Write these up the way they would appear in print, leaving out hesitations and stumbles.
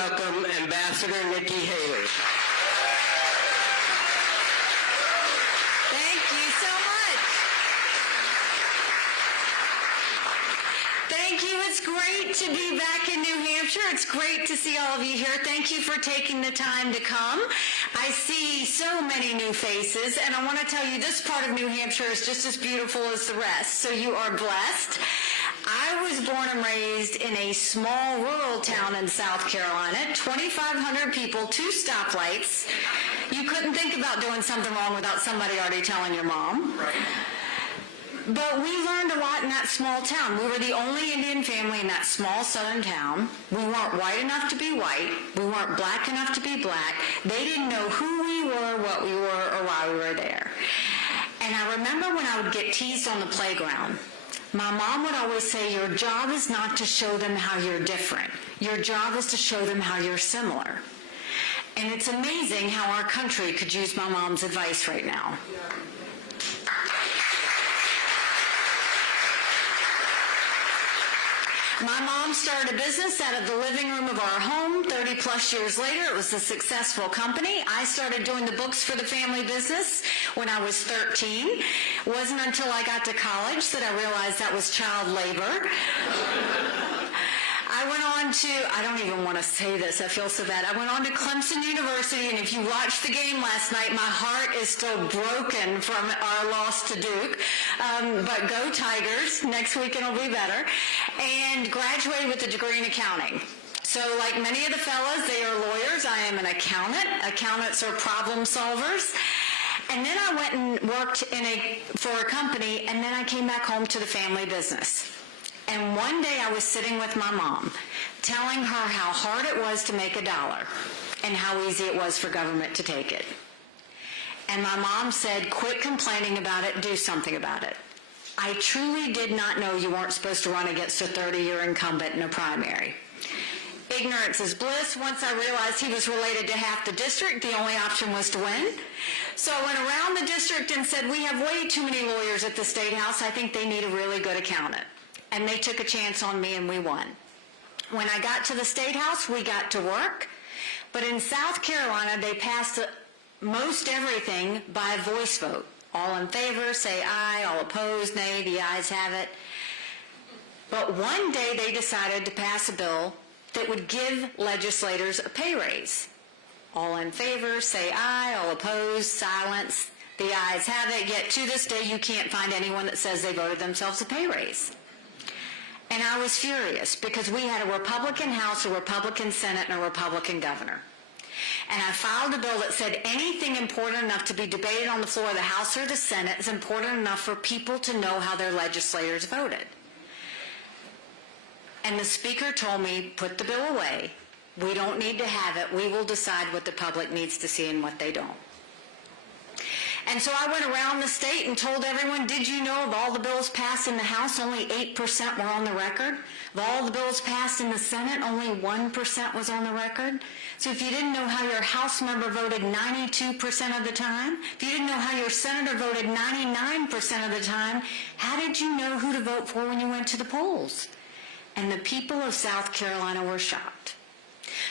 welcome Ambassador Nikki Haley. Thank you so much. Thank you. It's great to be back in New Hampshire. It's great to see all of you here. Thank you for taking the time to come. I see so many new faces, and I want to tell you this part of New Hampshire is just as beautiful as the rest, so you are blessed. I was born and raised in a small rural town in South Carolina, 2,500 people, 2 stoplights. You couldn't think about doing something wrong without somebody already telling your mom. Right. But we learned a lot in that small town. We were the only Indian family in that small southern town. We weren't white enough to be white. We weren't black enough to be black. They didn't know who we were, what we were, or why we were there. And I remember when I would get teased on the playground, my mom would always say, your job is not to show them how you're different. Your job is to show them how you're similar. And it's amazing how our country could use my mom's advice right now. My mom started a business out of the living room of our home. 30 plus years later, it was a successful company. I started doing the books for the family business when I was 13. It wasn't until I got to college that I realized that was child labor. I went on to, I don't even want to say this, I feel so bad. I went on to Clemson University, and if you watched the game last night, my heart is still broken from our loss to Duke. But go Tigers, next week it'll be better. And graduated with a degree in accounting. So like many of the fellas, they are lawyers. I am an accountant. Accountants are problem solvers. And then I went and worked for a company, and then I came back home to the family business. And one day I was sitting with my mom, telling her how hard it was to make $1 and how easy it was for government to take it. And my mom said, quit complaining about it, do something about it. I truly did not know you weren't supposed to run against a 30-year incumbent in a primary. Ignorance is bliss. Once I realized he was related to half the district, the only option was to win. So I went around the district and said, we have way too many lawyers at the State House. I think they need a really good accountant. And they took a chance on me, and we won. When I got to the State House, we got to work. But in South Carolina, they passed most everything by voice vote. All in favor, say aye. All opposed, nay. The ayes have it. But one day they decided to pass a bill that would give legislators a pay raise. All in favor, say aye. All opposed, silence. The ayes have it. Yet to this day, you can't find anyone that says they voted themselves a pay raise. And I was furious because we had a Republican House, a Republican Senate, and a Republican governor. And I filed a bill that said anything important enough to be debated on the floor of the House or the Senate is important enough for people to know how their legislators voted. And the Speaker told me, put the bill away. We don't need to have it. We will decide what the public needs to see and what they don't. And so I went around the state and told everyone, did you know of all the bills passed in the House, only 8% were on the record? Of all the bills passed in the Senate, only 1% was on the record? So if you didn't know how your House member voted 92% of the time, if you didn't know how your senator voted 99% of the time, how did you know who to vote for when you went to the polls? And the people of South Carolina were shocked.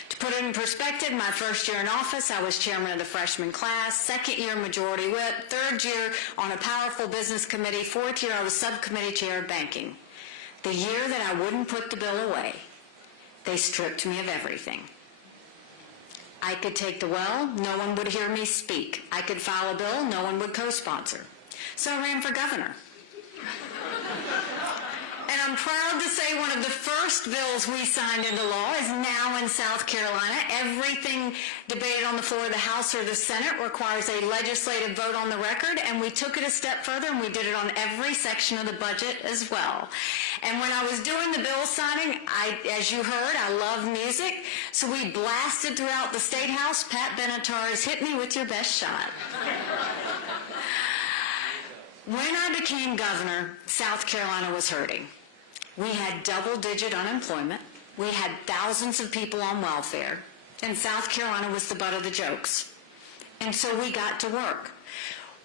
To put it in perspective, my first year in office, I was chairman of the freshman class, second year majority whip, third year on a powerful business committee, fourth year I was subcommittee chair of banking. The year that I wouldn't put the bill away, they stripped me of everything. I could take the well, no one would hear me speak. I could file a bill, no one would co-sponsor. So I ran for governor. And I'm proud to say one of the first bills we signed into law is now in South Carolina. Everything debated on the floor of the House or the Senate requires a legislative vote on the record, and we took it a step further and we did it on every section of the budget as well. And when I was doing the bill signing, as you heard, I love music, so we blasted throughout the State House, Pat Benatar's Hit Me With Your Best Shot. When I became governor, South Carolina was hurting. We had double-digit unemployment. We had thousands of people on welfare. And South Carolina was the butt of the jokes. And so we got to work.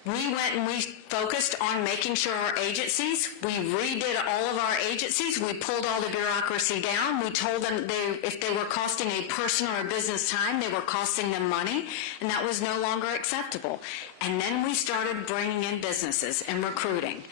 We went and we focused on making sure our agencies, we redid all of our agencies, we pulled all the bureaucracy down, we told them if they were costing a person or a business time, they were costing them money, and that was no longer acceptable. And then we started bringing in businesses and recruiting.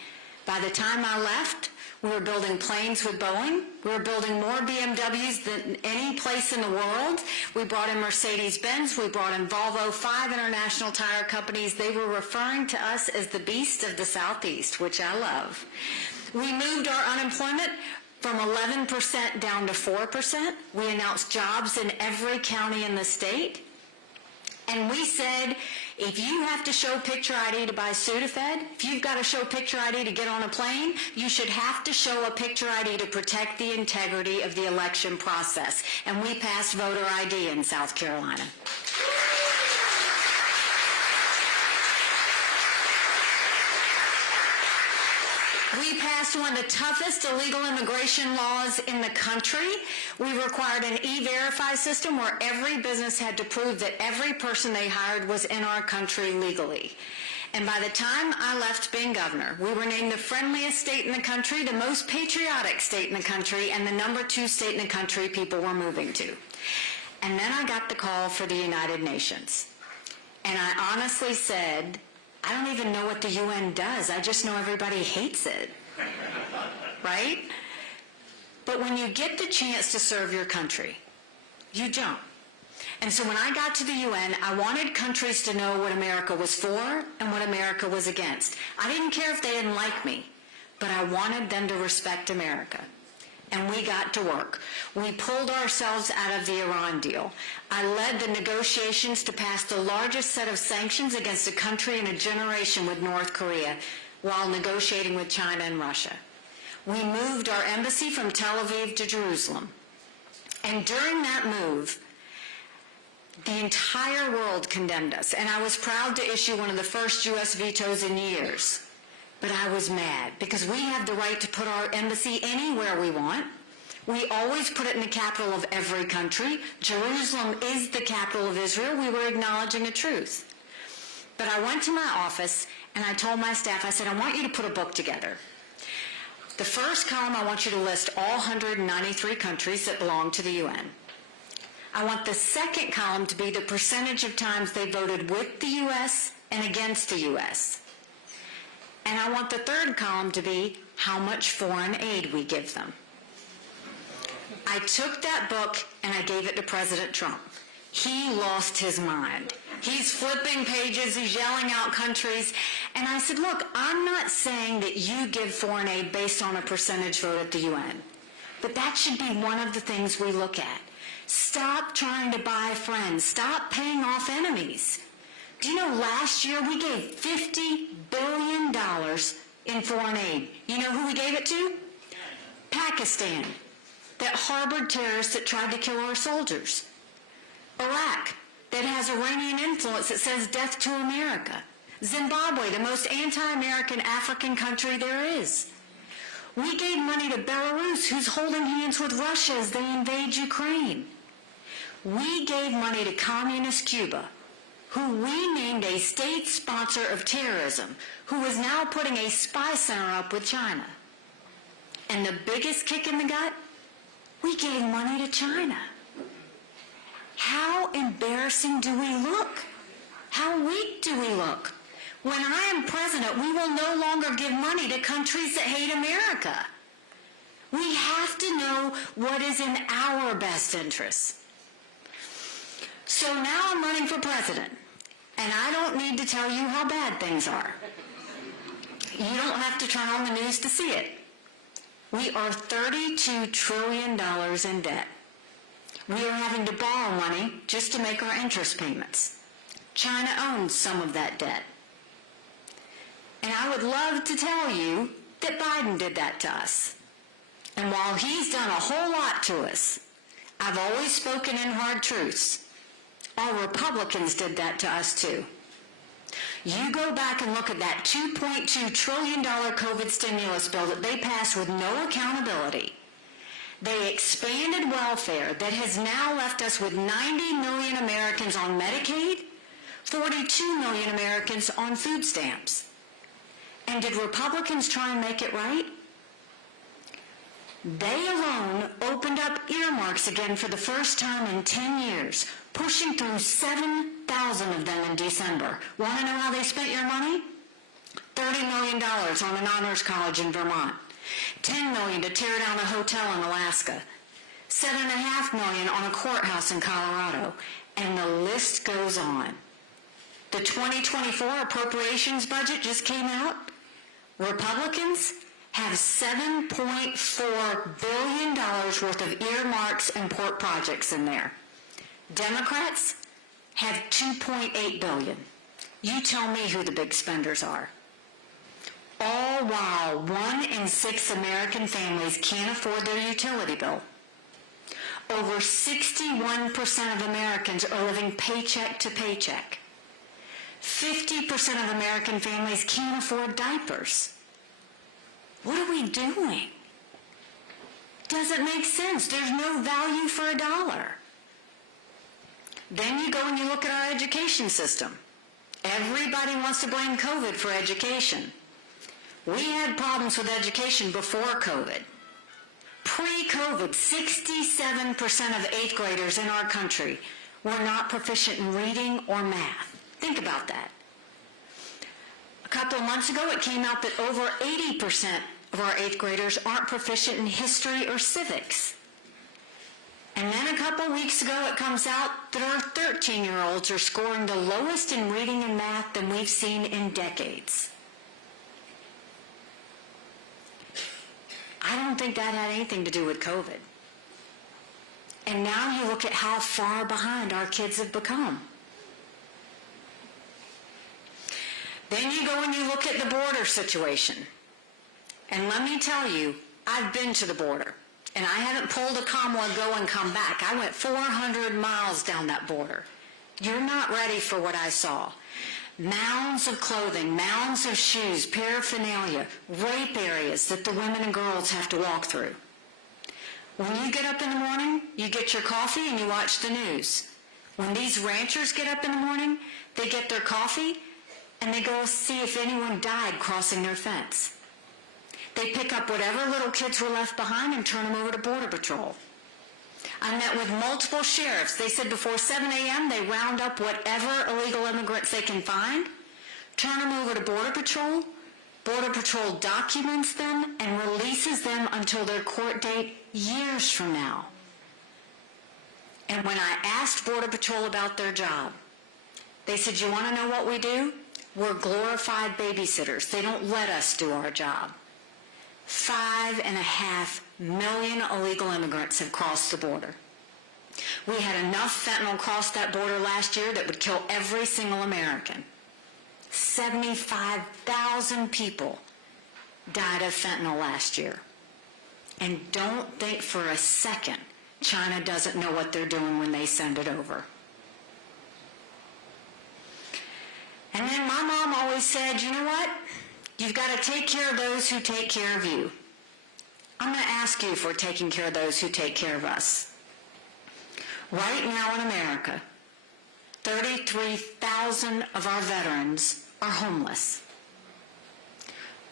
By the time I left, we were building planes with Boeing. We were building more BMWs than any place in the world. We brought in Mercedes-Benz. We brought in Volvo, 5 international tire companies. They were referring to us as the beast of the Southeast, which I love. We moved our unemployment from 11% down to 4%. We announced jobs in every county in the state. And we said, if you have to show picture ID to buy Sudafed, if you've got to show picture ID to get on a plane, you should have to show a picture ID to protect the integrity of the election process. And we passed voter ID in South Carolina. We passed one of the toughest illegal immigration laws in the country. We required an E-Verify system where every business had to prove that every person they hired was in our country legally. And by the time I left being governor, we were named the friendliest state in the country, the most patriotic state in the country, and the #2 state in the country people were moving to. And then I got the call for the United Nations. And I honestly said, I don't even know what the UN does. I just know everybody hates it, right? But when you get the chance to serve your country, you jump. And so when I got to the UN, I wanted countries to know what America was for and what America was against. I didn't care if they didn't like me, but I wanted them to respect America. And we got to work. We pulled ourselves out of the Iran deal. I led the negotiations to pass the largest set of sanctions against a country in a generation with North Korea while negotiating with China and Russia. We moved our embassy from Tel Aviv to Jerusalem. And during that move, the entire world condemned us. And I was proud to issue one of the first U.S. vetoes in years. But I was mad because we have the right to put our embassy anywhere we want. We always put it in the capital of every country. Jerusalem is the capital of Israel. We were acknowledging a truth. But I went to my office and I told my staff, I said, I want you to put a book together. The first column, I want you to list all 193 countries that belong to the UN. I want the second column to be the percentage of times they voted with the U.S. and against the U.S. And I want the third column to be how much foreign aid we give them. I took that book and I gave it to President Trump. He lost his mind. He's flipping pages, he's yelling out countries. And I said, look, I'm not saying that you give foreign aid based on a percentage vote at the UN. But that should be one of the things we look at. Stop trying to buy friends. Stop paying off enemies. Do you know last year we gave $50 billion in foreign aid? You know who we gave it to? Pakistan, that harbored terrorists that tried to kill our soldiers. Iraq, that has Iranian influence that says death to America. Zimbabwe, the most anti-American African country there is. We gave money to Belarus, who's holding hands with Russia as they invade Ukraine. We gave money to communist Cuba, who we named a state sponsor of terrorism, who is now putting a spy center up with China. And the biggest kick in the gut, we gave money to China. How embarrassing do we look? How weak do we look? When I am president, we will no longer give money to countries that hate America. We have to know what is in our best interests. So now I'm running for president, and I don't need to tell you how bad things are. You don't have to turn on the news to see it. We are $32 trillion in debt. We are having to borrow money just to make our interest payments. China owns some of that debt. And I would love to tell you that Biden did that to us. And while he's done a whole lot to us, I've always spoken in hard truths. All Republicans did that to us too. You go back and look at that $2.2 trillion COVID stimulus bill that they passed with no accountability. They expanded welfare that has now left us with 90 million Americans on Medicaid, 42 million Americans on food stamps. And did Republicans try and make it right? They alone opened up earmarks again for the first time in 10 years, pushing through 7,000 of them in December. Want to know how they spent your money? $30 million on an honors college in Vermont, $10 million to tear down a hotel in Alaska, $7.5 million on a courthouse in Colorado, and the list goes on. The 2024 appropriations budget just came out. Republicans have $7.4 billion worth of earmarks and port projects in there. Democrats have $2.8 billion. You tell me who the big spenders are. All while 1 in 6 American families can't afford their utility bill. Over 61% of Americans are living paycheck to paycheck. 50% of American families can't afford diapers. What are we doing? Doesn't make sense. There's no value for a dollar. Then you go and you look at our education system. Everybody wants to blame COVID for education. We had problems with education before COVID. Pre-COVID, 67% of 8th graders in our country were not proficient in reading or math. Think about that. A couple of months ago, it came out that over 80% of our 8th graders aren't proficient in history or civics. And then a couple of weeks ago, it comes out that our 13-year-olds are scoring the lowest in reading and math than we've seen in decades. I don't think that had anything to do with COVID. And now you look at how far behind our kids have become. Then you go and you look at the border situation. And let me tell you, I've been to the border. And I haven't pulled a Kamala go and come back. I went 400 miles down that border. You're not ready for what I saw. Mounds of clothing, mounds of shoes, paraphernalia, rape areas that the women and girls have to walk through. When you get up in the morning, you get your coffee and you watch the news. When these ranchers get up in the morning, they get their coffee and they go see if anyone died crossing their fence. They pick up whatever little kids were left behind and turn them over to Border Patrol. I met with multiple sheriffs. They said before 7 a.m. they round up whatever illegal immigrants they can find, turn them over to Border Patrol. Border Patrol documents them and releases them until their court date years from now. And when I asked Border Patrol about their job, they said, you want to know what we do? We're glorified babysitters. They don't let us do our job. 5.5 million illegal immigrants have crossed the border. We had enough fentanyl cross that border last year that would kill every single American. 75,000 people died of fentanyl last year. And don't think for a second China doesn't know what they're doing when they send it over. And then my mom always said, you know what? You've got to take care of those who take care of you. I'm going to ask you if we're taking care of those who take care of us. Right now in America, 33,000 of our veterans are homeless.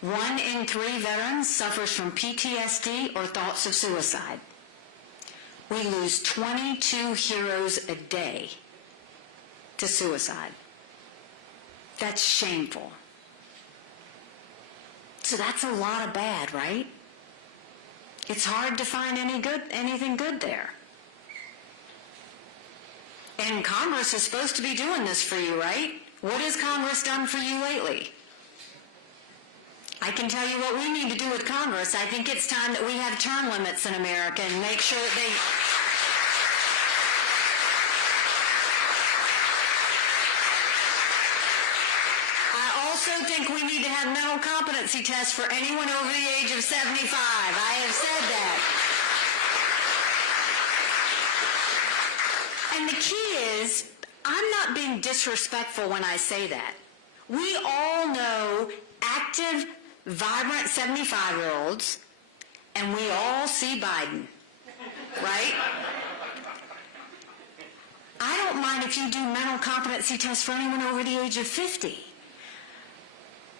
1 in 3 veterans suffers from PTSD or thoughts of suicide. We lose 22 heroes a day to suicide. That's shameful. So that's a lot of bad, right? It's hard to find anything good there. And Congress is supposed to be doing this for you, right? What has Congress done for you lately? I can tell you what we need to do with Congress. I think it's time that we have term limits in America and make sure that they... I also think we need to have mental competency tests for anyone over the age of 75. I have said that. And the key is, I'm not being disrespectful when I say that. We all know active, vibrant 75-year-olds, and we all see Biden, right? I don't mind if you do mental competency tests for anyone over the age of 50.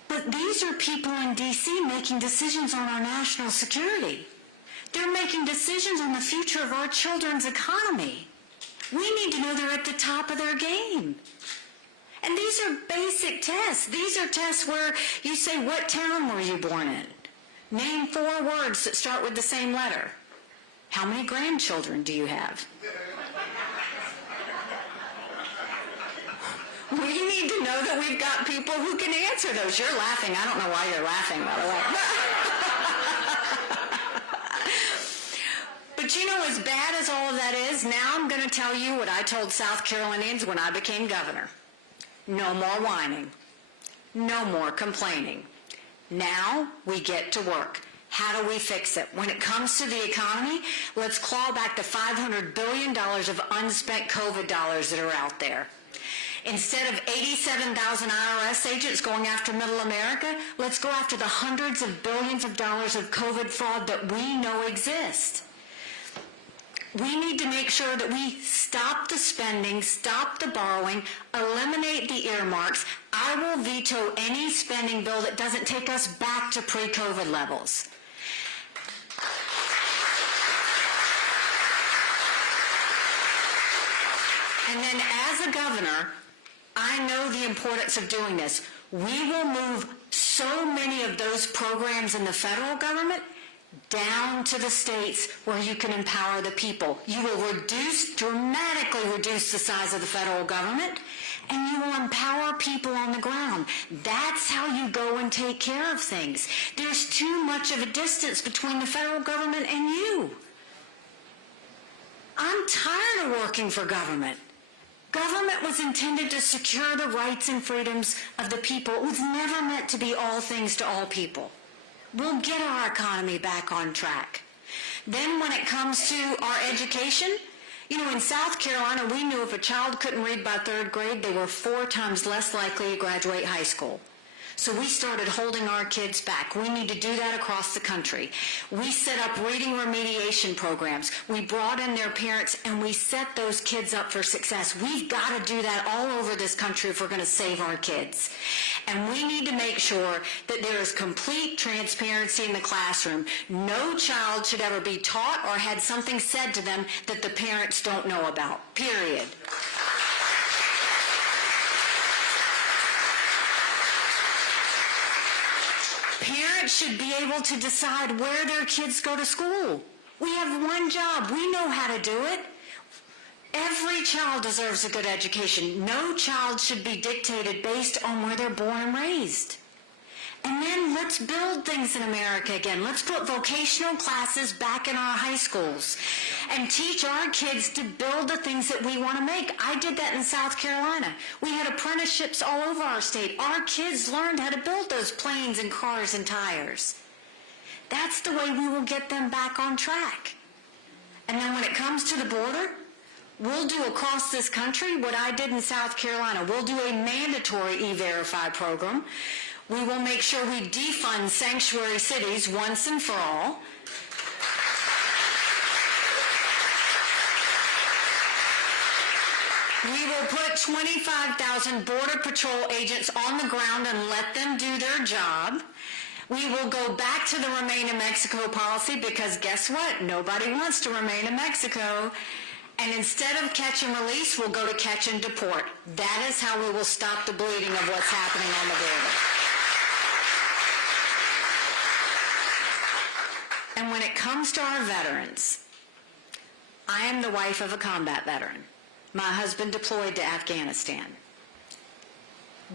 But these are people in D.C. making decisions on our national security. They're making decisions on the future of our children's economy. We need to know they're at the top of their game. And these are basic tests. These are tests where you say, what town were you born in? Name 4 words that start with the same letter. How many grandchildren do you have? We need to know that we've got people who can answer those. You're laughing. I don't know why you're laughing, by the way. But you know, as bad as all of that is, now I'm going to tell you what I told South Carolinians when I became governor. No more whining. No more complaining. Now we get to work. How do we fix it? When it comes to the economy, let's claw back the $500 billion of unspent COVID dollars that are out there. Instead of 87,000 IRS agents going after middle America, let's go after the hundreds of billions of dollars of COVID fraud that we know exist. We need to make sure that we stop the spending, stop the borrowing, eliminate the earmarks. I will veto any spending bill that doesn't take us back to pre-COVID levels. And then as a governor, I know the importance of doing this. We will move so many of those programs in the federal government down to the states where you can empower the people. You will dramatically reduce the size of the federal government, and you will empower people on the ground. That's how you go and take care of things. There's too much of a distance between the federal government and you. I'm tired of working for government. Government was intended to secure the rights and freedoms of the people. It was never meant to be all things to all people. We'll get our economy back on track. Then when it comes to our education, you know, in South Carolina, we knew if a child couldn't read by 3rd grade, they were 4 times less likely to graduate high school. So we started holding our kids back. We need to do that across the country. We set up reading remediation programs. We brought in their parents, and we set those kids up for success. We've got to do that all over this country if we're going to save our kids. And we need to make sure that there is complete transparency in the classroom. No child should ever be taught or had something said to them that the parents don't know about, period. Parents should be able to decide where their kids go to school. We have one job. We know how to do it. Every child deserves a good education. No child should be dictated based on where they're born and raised. And then let's build things in America again. Let's put vocational classes back in our high schools and teach our kids to build the things that we want to make. I did that in South Carolina. We had apprenticeships all over our state. Our kids learned how to build those planes and cars and tires. That's the way we will get them back on track. And then when it comes to the border, we'll do across this country what I did in South Carolina. We'll do a mandatory E-Verify program. We will make sure we defund sanctuary cities once and for all. We will put 25,000 Border Patrol agents on the ground and let them do their job. We will go back to the Remain in Mexico policy because guess what? Nobody wants to remain in Mexico. And instead of catch and release, we'll go to catch and deport. That is how we will stop the bleeding of what's happening on the border. And when it comes to our veterans, I am the wife of a combat veteran. My husband deployed to Afghanistan.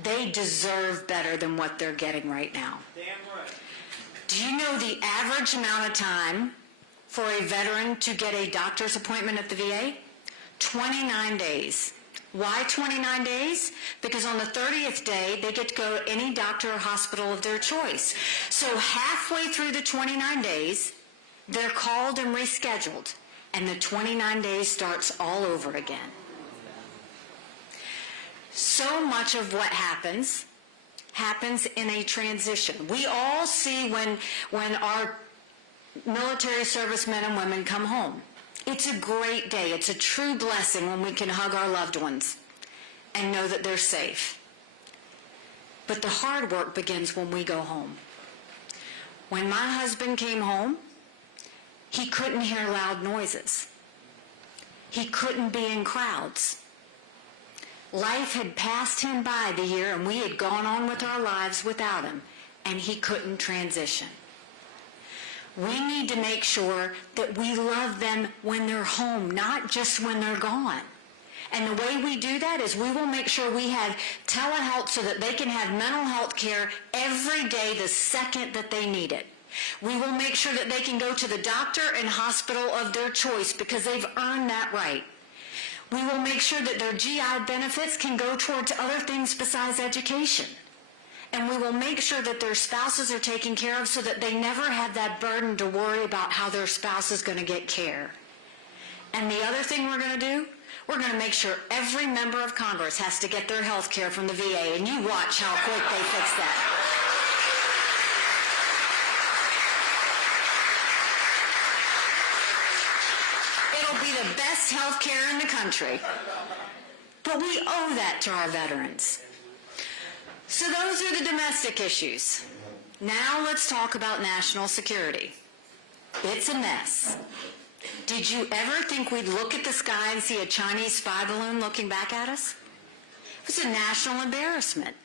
They deserve better than what they're getting right now. Damn right. Do you know the average amount of time for a veteran to get a doctor's appointment at the VA? 29 days. Why 29 days? Because on the 30th day, they get to go to any doctor or hospital of their choice. So halfway through the 29 days, they're called and rescheduled, and the 29 days starts all over again. So much of what happens in a transition. We all see when our military servicemen and women come home. It's a great day. It's a true blessing when we can hug our loved ones and know that they're safe. But the hard work begins when we go home. When my husband came home, he couldn't hear loud noises. He couldn't be in crowds. Life had passed him by the year, and we had gone on with our lives without him, and he couldn't transition. We need to make sure that we love them when they're home, not just when they're gone. And the way we do that is we will make sure we have telehealth so that they can have mental health care every day the second that they need it. We will make sure that they can go to the doctor and hospital of their choice because they've earned that right. We will make sure that their GI benefits can go towards other things besides education. And we will make sure that their spouses are taken care of so that they never have that burden to worry about how their spouse is going to get care. And the other thing we're going to do, we're going to make sure every member of Congress has to get their health care from the VA, and you watch how quick they fix that. It'll be the best health care in the country. But we owe that to our veterans. So those are the domestic issues. Now let's talk about national security. It's a mess. Did you ever think we'd look at the sky and see a Chinese spy balloon looking back at us? It was a national embarrassment.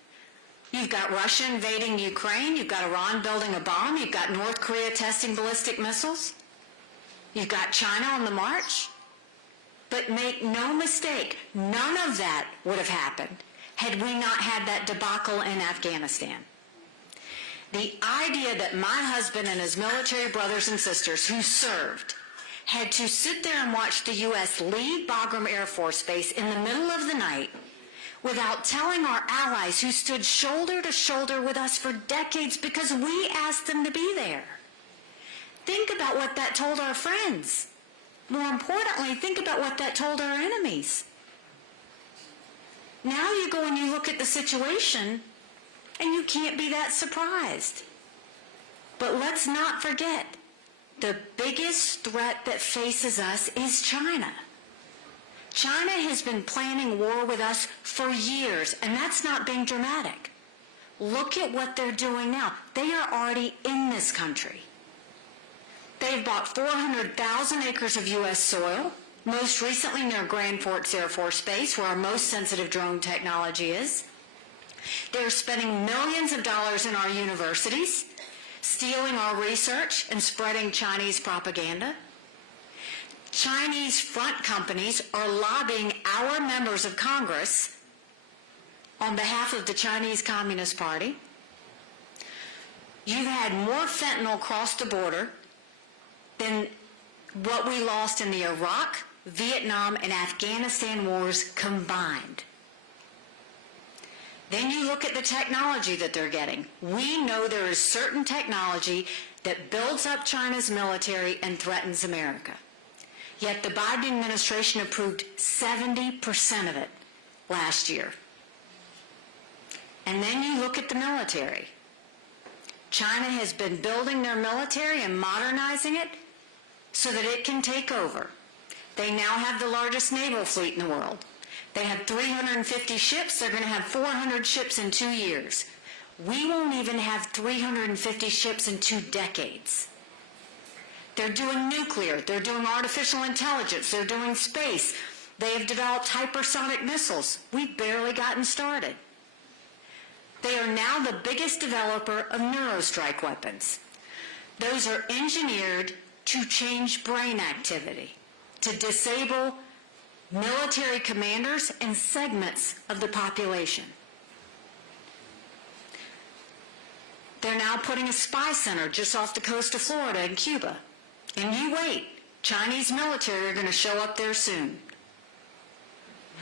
You've got Russia invading Ukraine, you've got Iran building a bomb, you've got North Korea testing ballistic missiles, you've got China on the march. But make no mistake, none of that would have happened had we not had that debacle in Afghanistan. The idea that my husband and his military brothers and sisters who served had to sit there and watch the U.S. leave Bagram Air Force Base in the middle of the night without telling our allies who stood shoulder to shoulder with us for decades because we asked them to be there. Think about what that told our friends. More importantly, think about what that told our enemies. Now you go and you look at the situation and you can't be that surprised. But let's not forget, the biggest threat that faces us is China. China has been planning war with us for years, and that's not being dramatic. Look at what they're doing now. They are already in this country. They've bought 400,000 acres of U.S. soil, most recently near Grand Forks Air Force Base, where our most sensitive drone technology is. They're spending millions of dollars in our universities, stealing our research and spreading Chinese propaganda. Chinese front companies are lobbying our members of Congress on behalf of the Chinese Communist Party. You've had more fentanyl cross the border than what we lost in the Iraq, Vietnam, and Afghanistan wars combined. Then you look at the technology that they're getting. We know there is certain technology that builds up China's military and threatens America. Yet the Biden administration approved 70% of it last year. And then you look at the military. China has been building their military and modernizing it so that it can take over. They now have the largest naval fleet in the world. They have 350 ships. They're going to have 400 ships in 2 years. We won't even have 350 ships in 2 decades. They're doing nuclear. They're doing artificial intelligence. They're doing space. They have developed hypersonic missiles. We've barely gotten started. They are now the biggest developer of neurostrike weapons. Those are engineered to change brain activity, to disable military commanders and segments of the population. They're now putting a spy center just off the coast of Florida and Cuba. And you wait, Chinese military are going to show up there soon.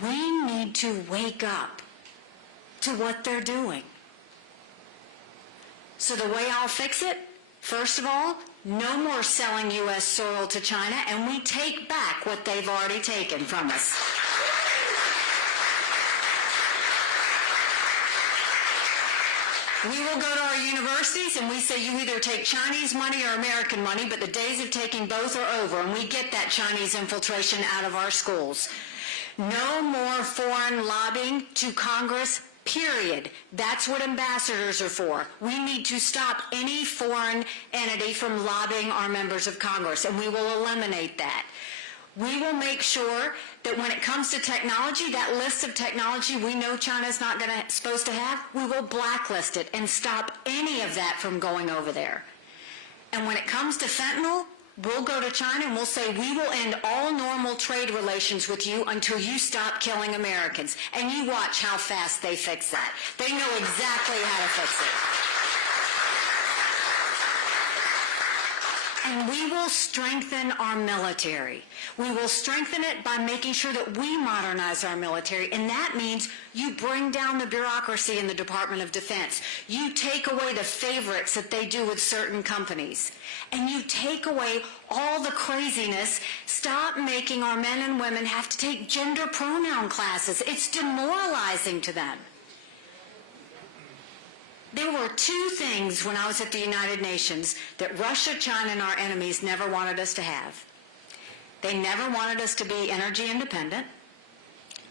We need to wake up to what they're doing. So the way I'll fix it, first of all, no more selling U.S. soil to China, and we take back what they've already taken from us. We will go to our universities and we say you either take Chinese money or American money, but the days of taking both are over, and we get that Chinese infiltration out of our schools. No more foreign lobbying to Congress, period. That's what ambassadors are for. We need to stop any foreign entity from lobbying our members of Congress, and we will eliminate that. We will make sure that when it comes to technology, that list of technology we know China's not supposed to have, we will blacklist it and stop any of that from going over there. And when it comes to fentanyl, we'll go to China and we'll say we will end all normal trade relations with you until you stop killing Americans. And you watch how fast they fix that. They know exactly how to fix it. And we will strengthen our military. We will strengthen it by making sure that we modernize our military, and that means you bring down the bureaucracy in the Department of Defense. You take away the favorites that they do with certain companies, and you take away all the craziness. Stop making our men and women have to take gender pronoun classes. It's demoralizing to them. There were two things when I was at the United Nations that Russia, China, and our enemies never wanted us to have. They never wanted us to be energy independent,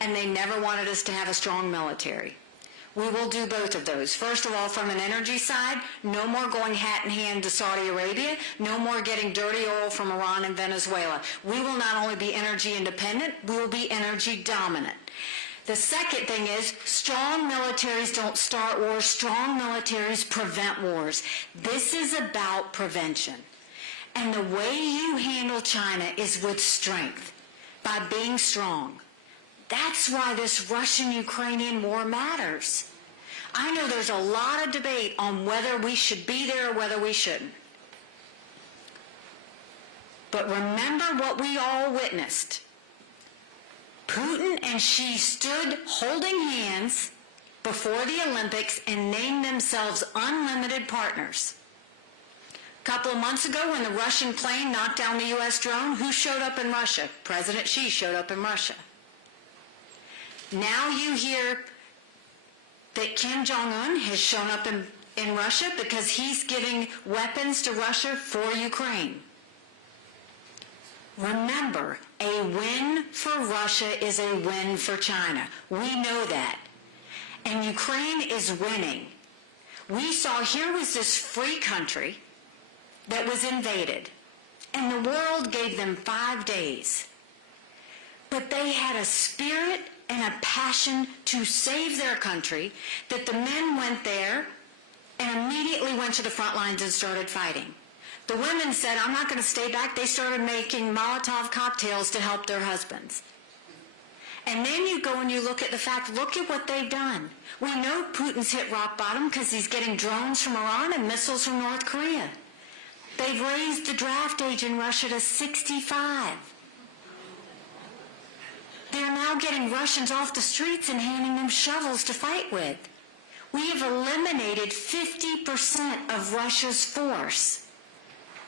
and they never wanted us to have a strong military. We will do both of those. First of all, from an energy side, no more going hat in hand to Saudi Arabia, no more getting dirty oil from Iran and Venezuela. We will not only be energy independent, we will be energy dominant. The second thing is strong militaries don't start wars, strong militaries prevent wars. This is about prevention. And the way you handle China is with strength, by being strong. That's why this Russian-Ukrainian war matters. I know there's a lot of debate on whether we should be there or whether we shouldn't. But remember what we all witnessed. Putin and Xi stood holding hands before the Olympics and named themselves unlimited partners. A couple of months ago, when the Russian plane knocked down the U.S. drone, who showed up in Russia? President Xi showed up in Russia. Now you hear that Kim Jong-un has shown up in Russia because he's giving weapons to Russia for Ukraine. Remember, a win for Russia is a win for China. We know that. And Ukraine is winning. We saw here was this free country that was invaded, and the world gave them 5 days. But they had a spirit and a passion to save their country that the men went there and immediately went to the front lines and started fighting. The women said, I'm not going to stay back. They started making Molotov cocktails to help their husbands. And then you go and you look at the fact, look at what they've done. We know Putin's hit rock bottom because he's getting drones from Iran and missiles from North Korea. They've raised the draft age in Russia to 65. They're now getting Russians off the streets and handing them shovels to fight with. We have eliminated 50% of Russia's force.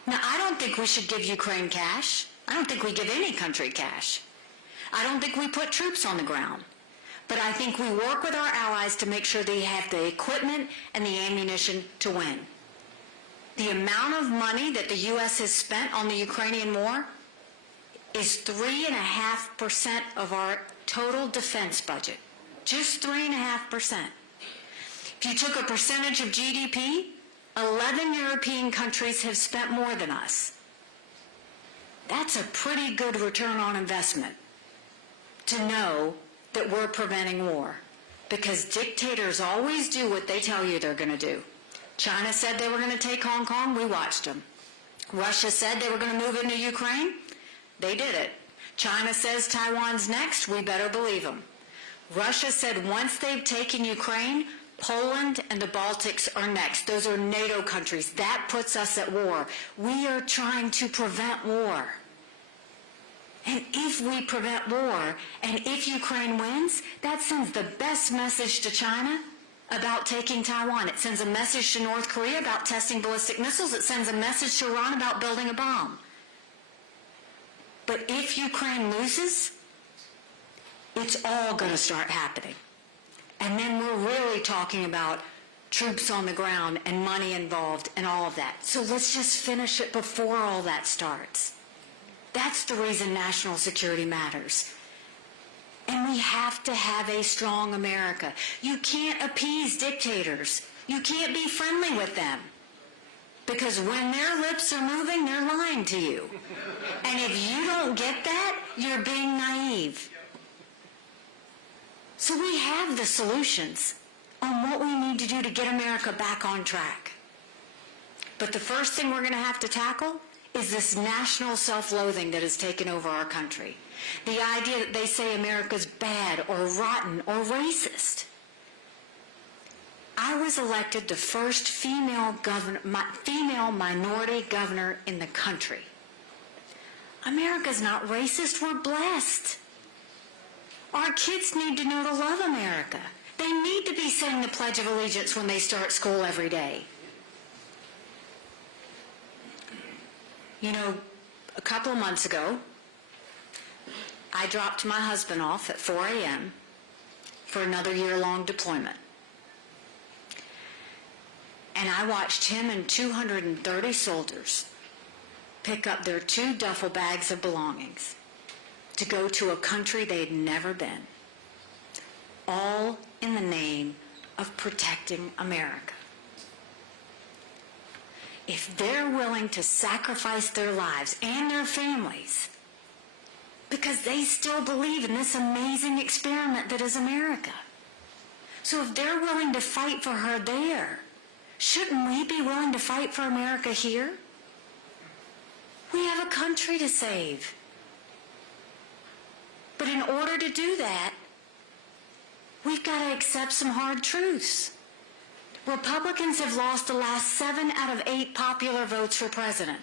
Now, I don't think we should give Ukraine cash. I don't think we give any country cash. I don't think we put troops on the ground. But I think we work with our allies to make sure they have the equipment and the ammunition to win. The amount of money that the U.S. has spent on the Ukrainian war is 3.5% of our total defense budget. Just 3.5%. If you took a percentage of GDP, 11 European countries have spent more than us. That's a pretty good return on investment to know that we're preventing war, because dictators always do what they tell you they're going to do. China said they were going to take Hong Kong. We watched them. Russia said they were going to move into Ukraine. They did it. China says Taiwan's next. We better believe them. Russia said once they've taken Ukraine, Poland and the Baltics are next. Those are NATO countries. That puts us at war. We are trying to prevent war. And if we prevent war, and if Ukraine wins, that sends the best message to China about taking Taiwan. It sends a message to North Korea about testing ballistic missiles. It sends a message to Iran about building a bomb. But if Ukraine loses, it's all going to start happening. And then we're really talking about troops on the ground and money involved and all of that. So let's just finish it before all that starts. That's the reason national security matters. And we have to have a strong America. You can't appease dictators. You can't be friendly with them. Because when their lips are moving, they're lying to you. And if you don't get that, you're being naive. So we have the solutions on what we need to do to get America back on track. But the first thing we're going to have to tackle is this national self-loathing that has taken over our country. The idea that they say America's bad or rotten or racist. I was elected the first female minority governor in the country. America's not racist, we're blessed. Our kids need to know to love America. They need to be saying the Pledge of Allegiance when they start school every day. You know, a couple of months ago, I dropped my husband off at 4 a.m. for another year-long deployment. And I watched him and 230 soldiers pick up their 2 duffel bags of belongings to go to a country they'd never been, all in the name of protecting America. If they're willing to sacrifice their lives and their families because they still believe in this amazing experiment that is America, so if they're willing to fight for her there, shouldn't we be willing to fight for America here? We have a country to save. But in order to do that, we've got to accept some hard truths. Republicans have lost the last 7 out of 8 popular votes for president.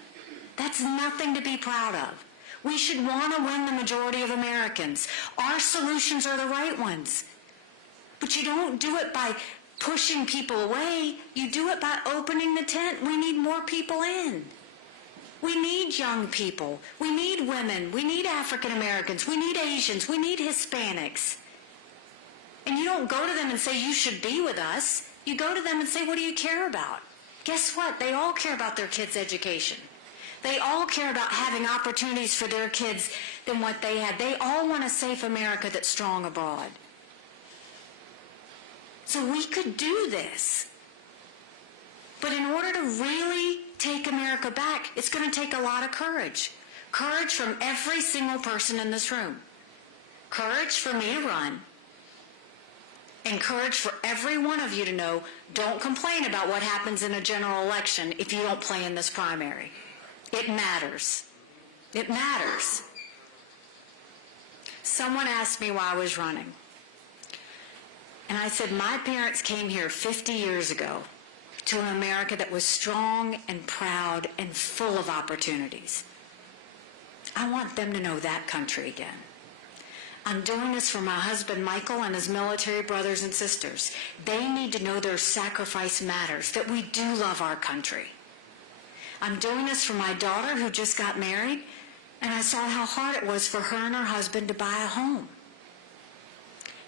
That's nothing to be proud of. We should want to win the majority of Americans. Our solutions are the right ones. But you don't do it by pushing people away. You do it by opening the tent. We need more people in. We need young people. We need women. We need African Americans. We need Asians. We need Hispanics. And you don't go to them and say, you should be with us. You go to them and say, what do you care about? Guess what? They all care about their kids' education. They all care about having opportunities for their kids than what they had. They all want a safe America that's strong abroad. So we could do this. But in order to really take America back, it's going to take a lot of courage. Courage from every single person in this room. Courage for me to run. And courage for every one of you to know, don't complain about what happens in a general election if you don't play in this primary. It matters. It matters. Someone asked me why I was running. And I said, my parents came here 50 years ago to an America that was strong and proud and full of opportunities. I want them to know that country again. I'm doing this for my husband, Michael, and his military brothers and sisters. They need to know their sacrifice matters, that we do love our country. I'm doing this for my daughter who just got married, and I saw how hard it was for her and her husband to buy a home.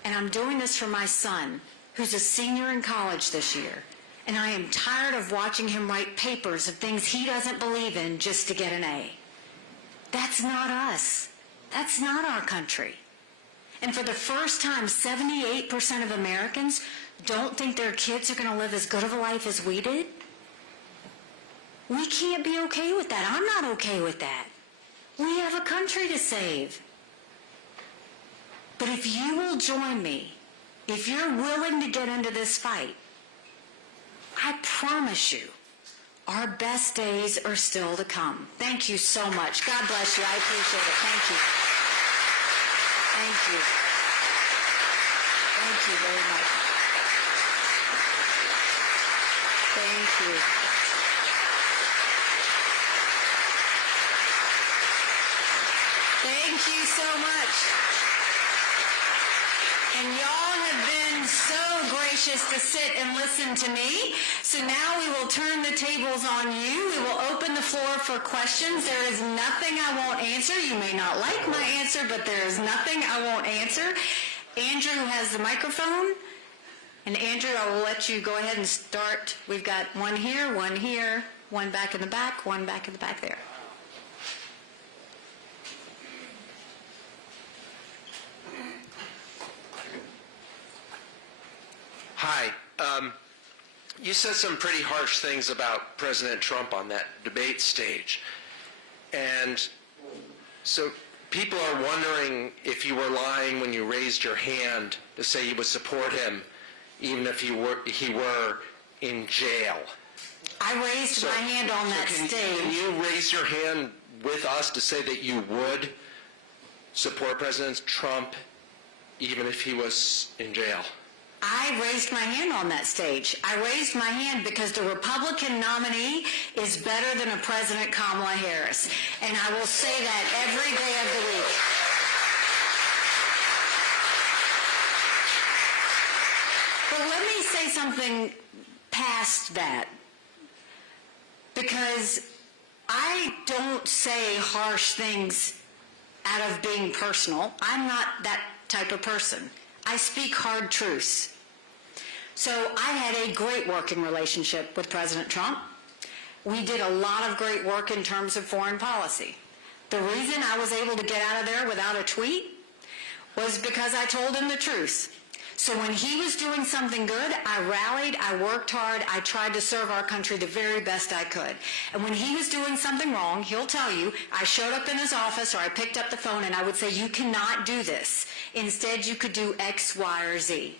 And I'm doing this for my son, who's a senior in college this year, and I am tired of watching him write papers of things he doesn't believe in just to get an A. That's not us. That's not our country. And for the first time, 78% of Americans don't think their kids are going to live as good of a life as we did. We can't be okay with that. I'm not okay with that. We have a country to save. But if you will join me, if you're willing to get into this fight, I promise you, our best days are still to come. Thank you so much. God bless you. I appreciate it. Thank you. Thank you. Thank you very much. Thank you. Thank you so much. And y'all have been so gracious to sit and listen to me. So now we will turn the tables on you. We will open the floor for questions. There is nothing I won't answer. You may not like my answer, but there is nothing I won't answer. Andrew has the microphone. And Andrew, I will let you go ahead and start. We've got one here, one back in the back, one back in the back there. Hi. You said some pretty harsh things about President Trump on that debate stage. And so people are wondering if you were lying when you raised your hand to say you would support him, even if he were in jail. I raised my hand on that stage. Can you raise your hand with us to say that you would support President Trump even if he was in jail? I raised my hand on that stage. I raised my hand because the Republican nominee is better than a President Kamala Harris. And I will say that every day of the week. But let me say something past that. Because I don't say harsh things out of being personal. I'm not that type of person. I speak hard truths. So I had a great working relationship with President Trump. We did a lot of great work in terms of foreign policy. The reason I was able to get out of there without a tweet was because I told him the truth. So when he was doing something good, I rallied, I worked hard, I tried to serve our country the very best I could. And when he was doing something wrong, he'll tell you, I showed up in his office or I picked up the phone and I would say, you cannot do this. Instead, you could do X, Y, or Z.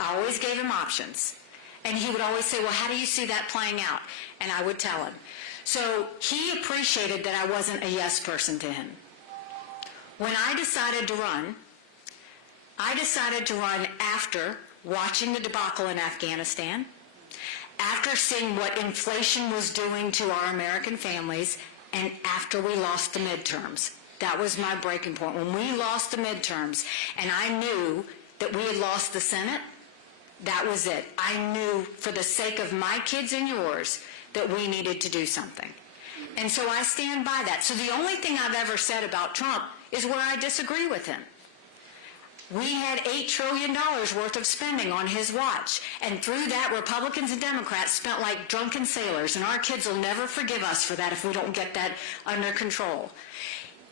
I always gave him options. And he would always say, well, how do you see that playing out? And I would tell him. So he appreciated that I wasn't a yes person to him. When I decided to run after watching the debacle in Afghanistan, after seeing what inflation was doing to our American families, and after we lost the midterms. That was my breaking point. When we lost the midterms, and I knew that we had lost the Senate, that was it. I knew for the sake of my kids and yours that we needed to do something. And so I stand by that. So the only thing I've ever said about Trump is where I disagree with him. We had $8 trillion worth of spending on his watch. And through that, Republicans and Democrats spent like drunken sailors. And our kids will never forgive us for that if we don't get that under control.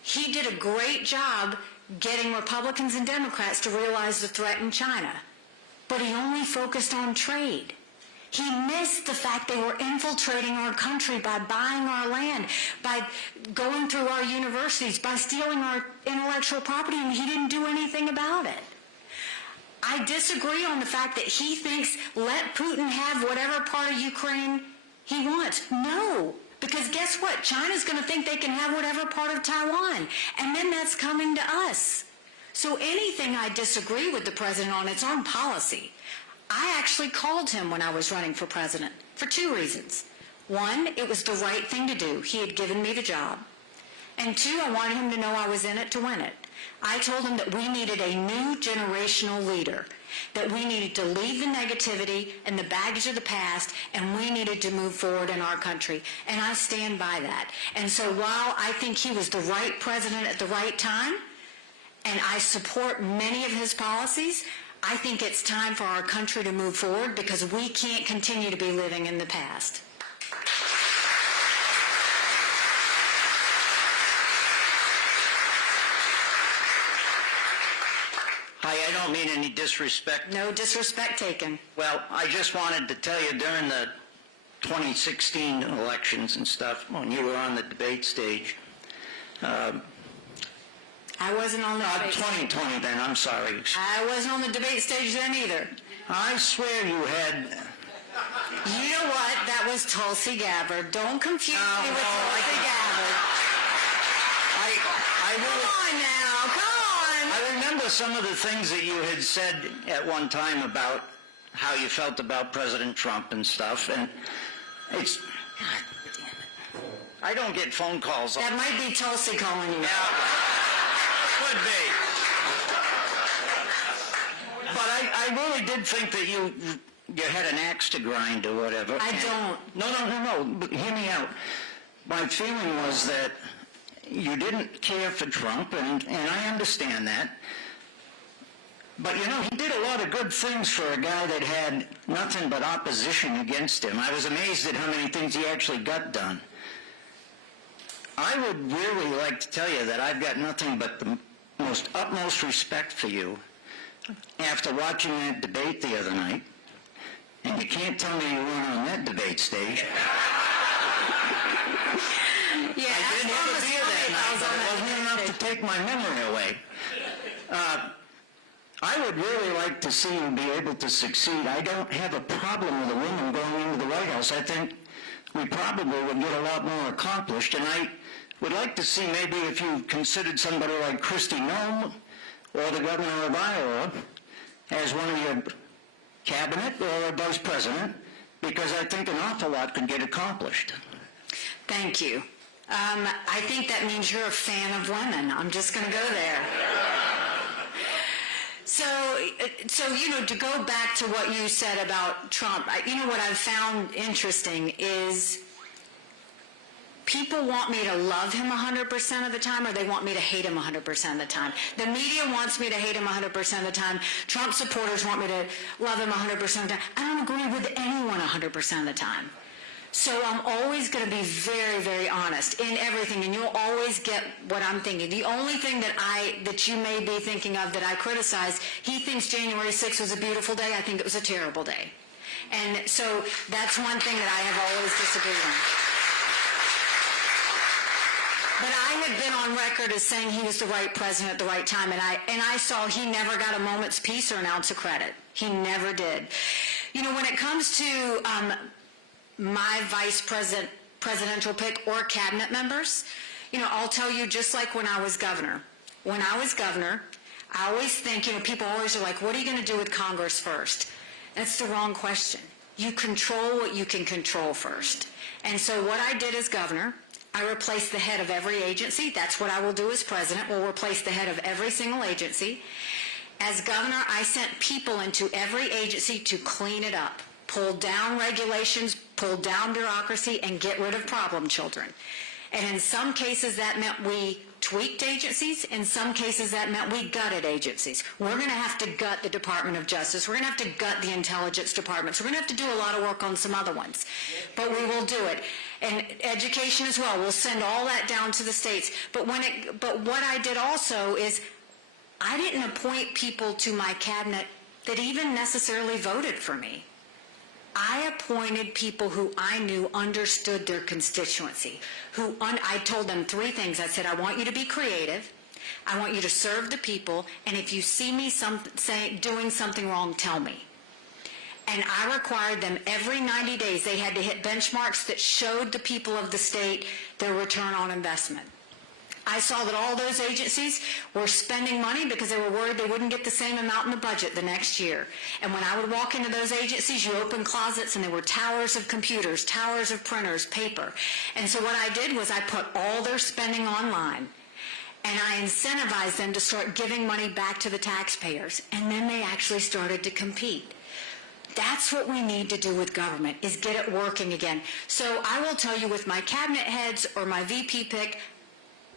He did a great job getting Republicans and Democrats to realize the threat in China. But he only focused on trade. He missed the fact they were infiltrating our country by buying our land, by going through our universities, by stealing our intellectual property, and he didn't do anything about it. I disagree on the fact that he thinks let Putin have whatever part of Ukraine he wants. No, because guess what? China's going to think they can have whatever part of Taiwan, and then that's coming to us. So anything I disagree with the president on, it's on policy. I actually called him when I was running for president for two reasons. One, it was the right thing to do. He had given me the job. And two, I wanted him to know I was in it to win it. I told him that we needed a new generational leader, that we needed to leave the negativity and the baggage of the past, and we needed to move forward in our country. And I stand by that. And so while I think he was the right president at the right time, and I support many of his policies, I think it's time for our country to move forward because we can't continue to be living in the past. Hi, I don't mean any disrespect. No disrespect taken. Well, I just wanted to tell you during the 2016 elections and stuff, when you were on the debate stage, I wasn't on the debate stage. 2020 then, I'm sorry. I wasn't on the debate stage then either. I swear you had... You know what? That was Tulsi Gabbard. Don't confuse me with Tulsi Gabbard. Come on now, come on. I remember some of the things that you had said at one time about how you felt about President Trump and stuff, and it's... God damn it. I don't get phone calls. That might be Tulsi calling you. Yeah. Could be. But I really did think that you had an axe to grind or whatever. I don't. No. Hear me out. My feeling was that you didn't care for Trump, and I understand that. But you know, he did a lot of good things for a guy that had nothing but opposition against him. I was amazed at how many things he actually got done. I would really like to tell you that I've got nothing but the most utmost respect for you after watching that debate the other night. And you can't tell me you weren't on that debate stage. Yeah, I did have a beer that night, but it wasn't enough to take my memory away. I would really like to see you be able to succeed. I don't have a problem with a woman going into the White House. I think we probably would get a lot more accomplished, and I would like to see maybe if you considered somebody like Kristi Noem or the governor of Iowa as one of your cabinet or a vice president, because I think an awful lot could get accomplished. Thank you. I think that means you're a fan of women. I'm just going to go there. So, you know, to go back to what you said about Trump, you know what I've found interesting is people want me to love him 100% of the time, or they want me to hate him 100% of the time. The media wants me to hate him 100% of the time. Trump supporters want me to love him 100% of the time. I don't agree with anyone 100% of the time. So I'm always going to be very, very honest in everything, and you'll always get what I'm thinking. The only thing that you may be thinking of that I criticize, he thinks January 6th was a beautiful day. I think it was a terrible day. And so that's one thing that I have always disagreed on. But I have been on record as saying he was the right president at the right time, and I saw he never got a moment's peace or an ounce of credit. He never did. You know, when it comes to my presidential pick or cabinet members, you know, I'll tell you, just like when I was governor. When I was governor, I always think, you know, people always are like, what are you going to do with Congress first? That's the wrong question. You control what you can control first. And so what I did as governor, I replaced the head of every agency. That's what I will do as president. We'll replace the head of every single agency. As governor, I sent people into every agency to clean it up, pull down regulations, pull down bureaucracy, and get rid of problem children. And in some cases, that meant we tweaked agencies. In some cases, that meant we gutted agencies. We're going to have to gut the Department of Justice. We're going to have to gut the intelligence departments. We're going to have to do a lot of work on some other ones. But we will do it. And education as well. We'll send all that down to the states. But what I did also is I didn't appoint people to my cabinet that even necessarily voted for me. I appointed people who I knew understood their constituency. I told them three things. I said, I want you to be creative. I want you to serve the people. And if you see me doing something wrong, tell me. And I required them every 90 days. They had to hit benchmarks that showed the people of the state their return on investment. I saw that all those agencies were spending money because they were worried they wouldn't get the same amount in the budget the next year. And when I would walk into those agencies, you open closets and there were towers of computers, towers of printers, paper. And so what I did was I put all their spending online, and I incentivized them to start giving money back to the taxpayers. And then they actually started to compete. That's what we need to do with government, is get it working again. So I will tell you, with my cabinet heads or my VP pick,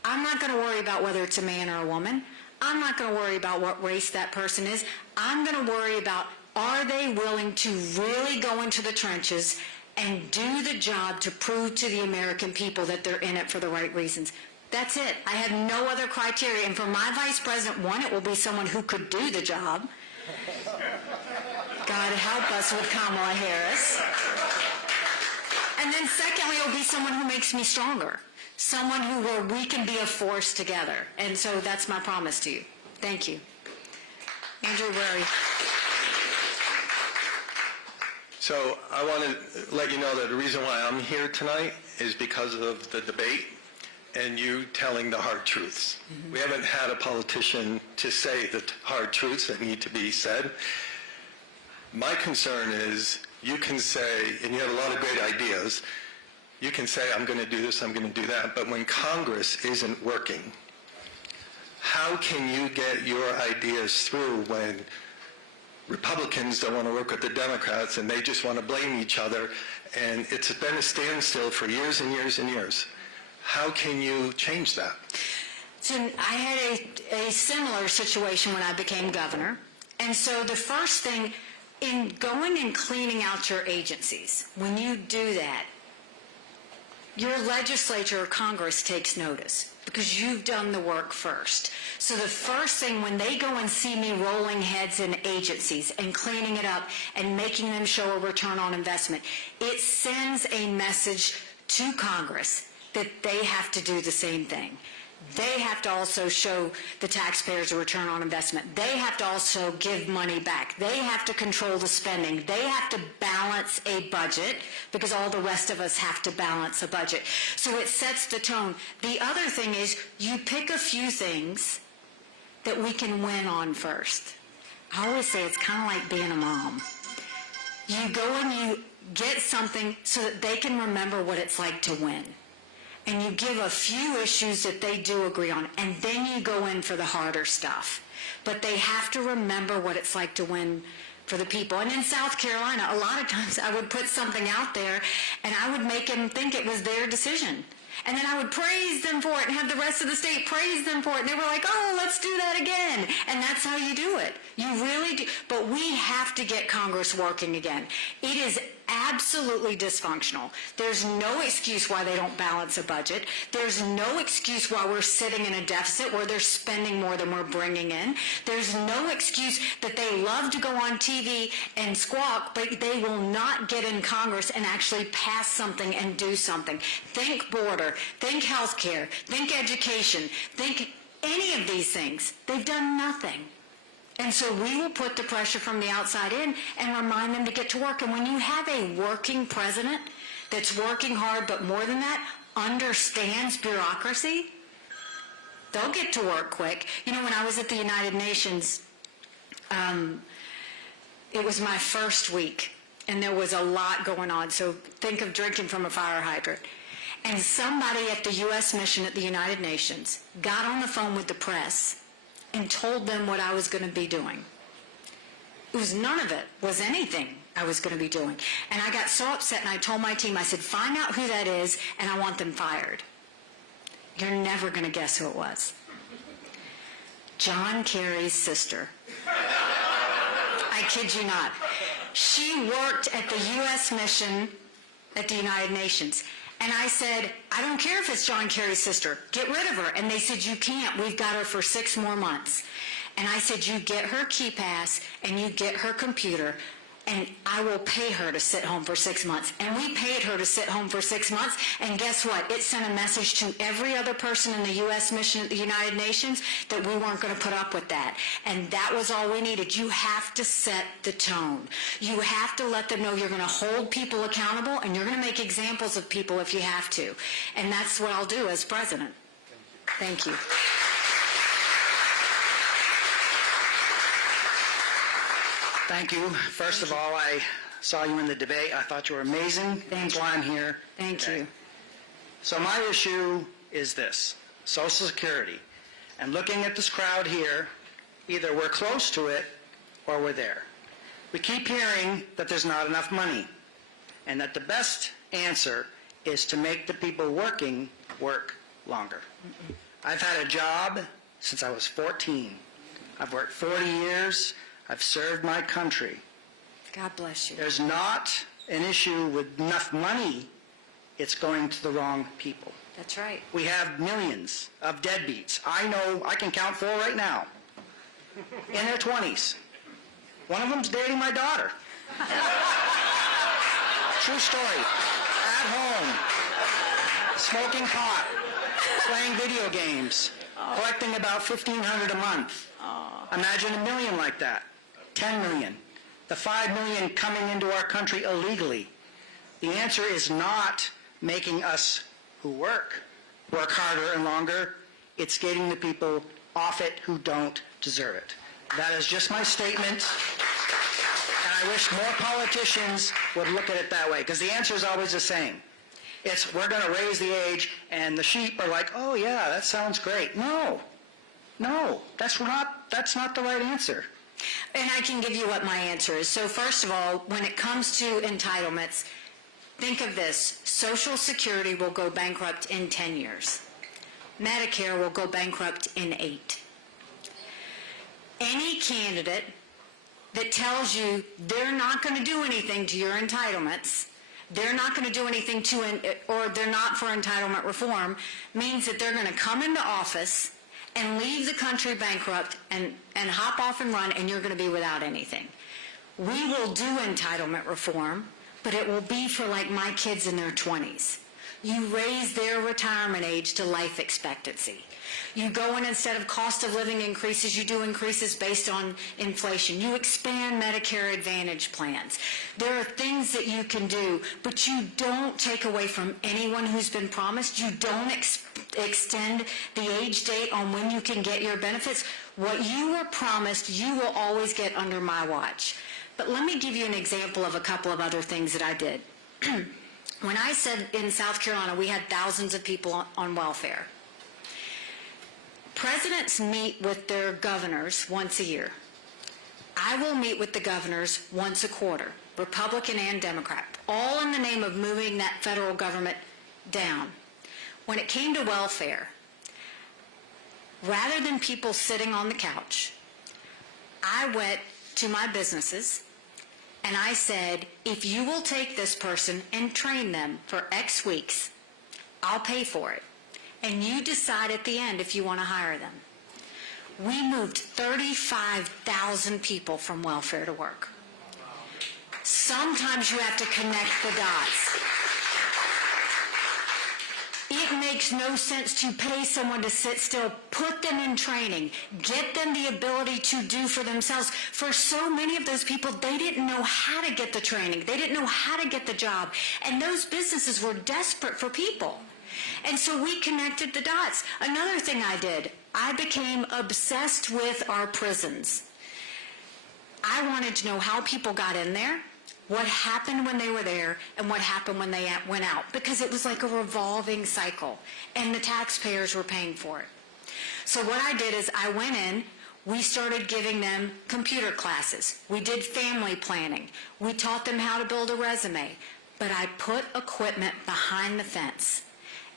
I'm not going to worry about whether it's a man or a woman. I'm not going to worry about what race that person is. I'm going to worry about, are they willing to really go into the trenches and do the job to prove to the American people that they're in it for the right reasons. That's it. I have no other criteria. And for my vice president, one, it will be someone who could do the job. God help us with Kamala Harris. And then secondly, it will be someone who makes me stronger. Someone where we can be a force together. And so that's my promise to you. Thank you. Andrew Worry. So I want to let you know that the reason why I'm here tonight is because of the debate and you telling the hard truths. Mm-hmm. We haven't had a politician to say the hard truths that need to be said. My concern is you can say, and you have a lot of great ideas, you can say, I'm going to do this, I'm going to do that, but when Congress isn't working, how can you get your ideas through when Republicans don't want to work with the Democrats and they just want to blame each other, and it's been a standstill for years and years and years? How can you change that? So I had a similar situation when I became governor. And so the first thing, in going and cleaning out your agencies, when you do that, your legislature or Congress takes notice because you've done the work first. So the first thing, when they go and see me rolling heads in agencies and cleaning it up and making them show a return on investment, it sends a message to Congress that they have to do the same thing. They have to also show the taxpayers a return on investment. They have to also give money back. They have to control the spending. They have to balance a budget because all the rest of us have to balance a budget. So it sets the tone. The other thing is you pick a few things that we can win on first. I always say it's kind of like being a mom. You go and you get something so that they can remember what it's like to win. And you give a few issues that they do agree on, and then you go in for the harder stuff. But they have to remember what it's like to win for the people. And in South Carolina, a lot of times I would put something out there, and I would make them think it was their decision. And then I would praise them for it and have the rest of the state praise them for it. And they were like, oh, let's do that again. And that's how you do it. You really do. But we have to get Congress working again. It is absolutely dysfunctional. There's no excuse why they don't balance a budget. There's no excuse why we're sitting in a deficit where they're spending more than we're bringing in. There's no excuse that they love to go on TV and squawk, but they will not get in Congress and actually pass something and do something. Think border, think health care, think education, think any of these things. They've done nothing. And so we will put the pressure from the outside in and remind them to get to work. And when you have a working president that's working hard, but more than that, understands bureaucracy, they'll get to work quick. You know, when I was at the United Nations, it was my first week, and there was a lot going on. So think of drinking from a fire hydrant. And somebody at the U.S. mission at the United Nations got on the phone with the press and told them what I was going to be doing. It was none of it was anything I was going to be doing. And I got so upset, and I told my team, I said, find out who that is, and I want them fired. You're never going to guess who it was. John Kerry's sister. I kid you not. She worked at the U.S. mission at the United Nations. And I said, I don't care if it's John Kerry's sister. Get rid of her. And they said, you can't. We've got her for 6 more months. And I said, you get her key pass and you get her computer, and I will pay her to sit home for 6 months. And we paid her to sit home for 6 months. And guess what? It sent a message to every other person in the U.S. mission at the United Nations that we weren't going to put up with that. And that was all we needed. You have to set the tone. You have to let them know you're going to hold people accountable, and you're going to make examples of people if you have to. And that's what I'll do as president. Thank you. Thank you. First of all, I saw you in the debate. I thought you were amazing. That's why I'm here. Thank today. you. So my issue is this, Social Security. And looking at this crowd here, either we're close to it or we're there. We keep hearing that there's not enough money and that the best answer is to make the people working work longer. I've had a job since I was 14. I've worked 40 years. I've served my country. God bless you. There's not an issue with enough money. It's going to the wrong people. That's right. We have millions of deadbeats. I know, I can count 4 right now, in their 20s. One of them's dating my daughter. True story. At home, smoking pot, playing video games, collecting about $1,500 a month. Imagine a million like that. 10 million. The 5 million coming into our country illegally. The answer is not making us who work harder and longer. It's getting the people off it who don't deserve it. That is just my statement. And I wish more politicians would look at it that way, because the answer is always the same. It's, we're going to raise the age, and the sheep are like, oh yeah, that sounds great. No, that's not the right answer. And I can give you what my answer is. So first of all, when it comes to entitlements, think of this. Social Security will go bankrupt in 10 years. Medicare will go bankrupt in 8. Any candidate that tells you they're not going to do anything to your entitlements, they're not going to do anything to, or they're not for entitlement reform, means that they're going to come into office and leave the country bankrupt and hop off and run, and you're going to be without anything. We will do entitlement reform, but it will be for like my kids in their 20s. You raise their retirement age to life expectancy. You go in, instead of cost of living increases, you do increases based on inflation. You expand Medicare Advantage plans. There are things that you can do, but you don't take away from anyone who's been promised. You don't extend the age date on when you can get your benefits. What you were promised, you will always get under my watch. But let me give you an example of a couple of other things that I did. When I said in South Carolina we had thousands of people on welfare, presidents meet with their governors once a year. I will meet with the governors once a quarter, Republican and Democrat, all in the name of moving that federal government down. When it came to welfare, rather than people sitting on the couch, I went to my businesses and I said, if you will take this person and train them for X weeks, I'll pay for it. And you decide at the end if you want to hire them. We moved 35,000 people from welfare to work. Sometimes you have to connect the dots. It makes no sense to pay someone to sit still, put them in training, get them the ability to do for themselves. For so many of those people, they didn't know how to get the training. They didn't know how to get the job. And those businesses were desperate for people. And so we connected the dots. Another thing I did, I became obsessed with our prisons. I wanted to know how people got in there, what happened when they were there, and what happened when they went out, because it was like a revolving cycle, and the taxpayers were paying for it. So what I did is I went in, we started giving them computer classes. We did family planning. We taught them how to build a resume. But I put equipment behind the fence,